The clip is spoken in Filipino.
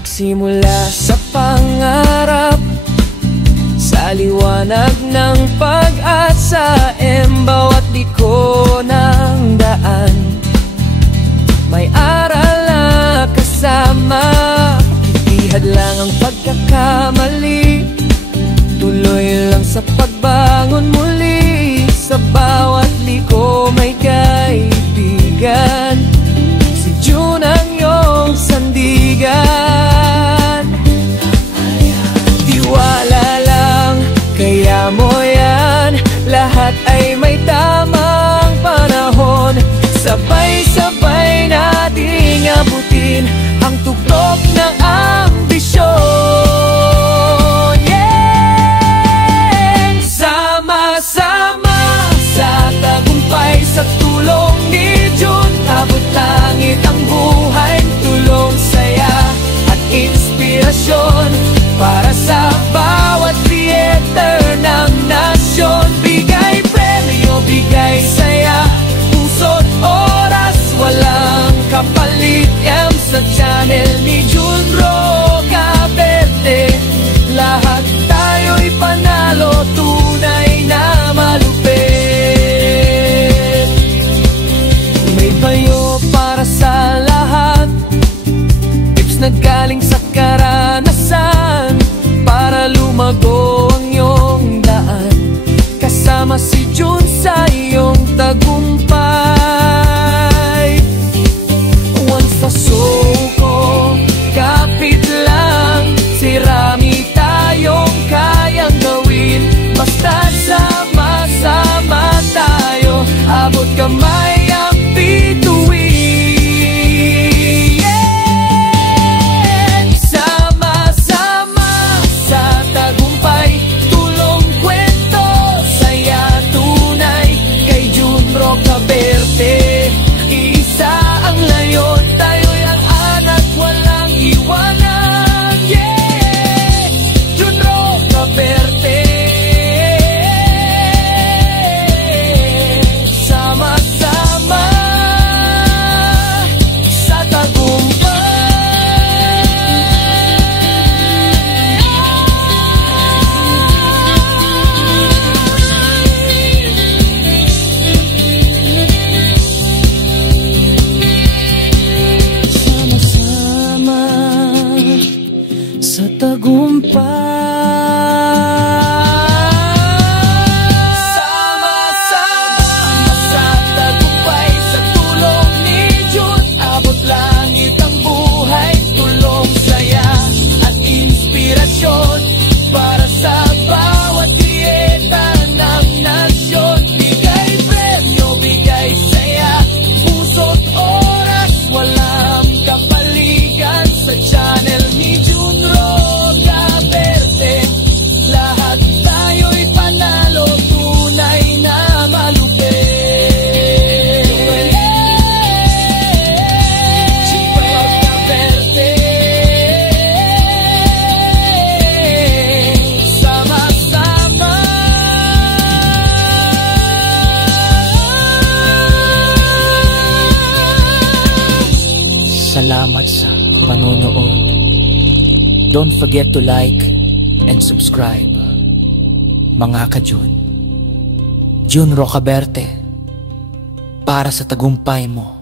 Nagsimula sa pangarap, sa liwanag ng pag-asa, bawat liko ng daan may aral na kasama. Ihad lang ang pagkakamali, tuloy lang sa pagbangon muli. Sa bawat liko may kaibigan, si June ang iyong sandigan. Tiwala lang, kaya mo yan, lahat ay may tamang panahon. Sabay-sabay nating abutin ang tuktok ng ambisyon. Yeah! Sama-sama sa tagumpay, sa tulong ni June, abot langit ang buhay, tulong, saya at inspirasyon para sa bawat theater ng nasyon. Bigay premyo, bigay saya, puso't oras, walang kapalit. Sa channel ni June Rocaverde, lahat tayo'y panalo, tunay na malupit. May payo para sa lahat, tips na galing sa karanasan, para lumago ang iyong daan. Kasama si June sa iyong tagumpay. Once sa suko, kapit lang, sirami tayong kayang gawin. Basta't sama-sama tayo, abot kamay ang bituin. Yeah! Sama-sama sa tagumpay, tulong, kwento, saya, tunay, kay June Rocaverde. Isa ang layon, tayo'y ang anak, walang iwanan. Yeah! June Rocaverde, sama-sama sa tagumpay. Sama-sama sa tagumpay. Sama-sama sa tagumpay, sa tulong ni June, abot langit ang buhay, tulong, saya at inspirasyon para sa bawat dieta ng nasyon. Bigay premyo, bigay saya, puso't oras, walang kapaligan. Sa channel ni June Rocaverde, lahat tayo'y panalo, tunay na malupit. June Rocaverde, sama-sama. Salamat sa panonood. Don't forget to like and subscribe. Mga ka-June, June Rocaverde, para sa tagumpay mo.